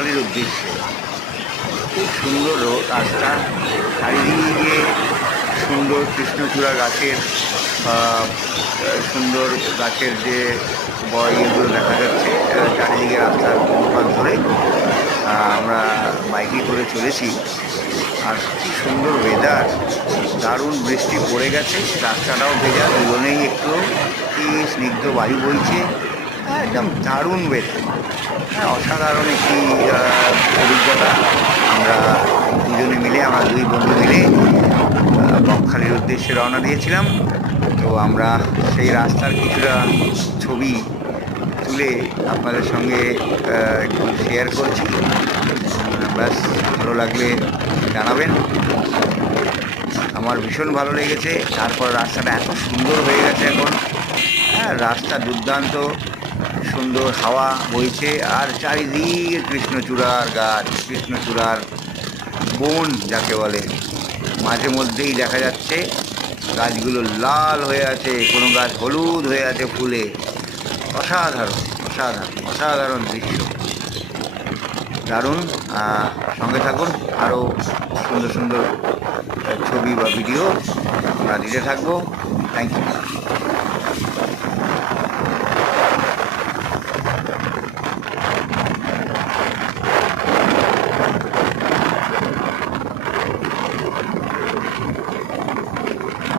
বকখালির উদ্দেশ্যে। খুব সুন্দর রাস্তা, চারিদিকে সুন্দর কৃষ্ণচূড়া গাছের সুন্দর গাছের যে ইয়েগুলো দেখা যাচ্ছে চারিদিকে রাস্তার দুপাশ ধরে। আমরা বাইকে করে চলেছি, আর কি সুন্দর ওয়েদার, দারুণ বৃষ্টি পড়ে গেছে, রাস্তাটাও ভেজা, দুজনেই একটু কি স্নিগ্ধ বায়ু বইছে, একদম দারুণ ওয়েদার। অসাধারণ একটি অভিজ্ঞতা। আমরা দুজনে মিলে, আমরা দুই বন্ধু মিলে বকখালির উদ্দেশ্যে রওনা দিয়েছিলাম। তো আমরা সেই রাস্তার কিছুটা ছবি তুলে আপনাদের সঙ্গে একটু শেয়ার করছি। ব্যাস, ভালো লাগলে জানাবেন। আমার ভীষণ ভালো লেগেছে। তারপর রাস্তাটা এত সুন্দর হয়ে গেছে এখন, রাস্তা দুর্দান্ত সুন্দর, হাওয়া বইছে, আর চারিদিকে কৃষ্ণচূড়ার গাছ, কৃষ্ণচূড়ার বন যাকে বলে। মাঝে মধ্যেই দেখা যাচ্ছে গাছগুলো লাল হয়ে আছে, কোনো গাছ হলুদ হয়ে আছে ফুলে। অসাধারণ অসাধারণ অসাধারণ দৃশ্য, দারুণ। সঙ্গে থাকুন, আরও সুন্দর সুন্দর ছবি বা ভিডিও আমরা দিতে থাকবো। Thank you.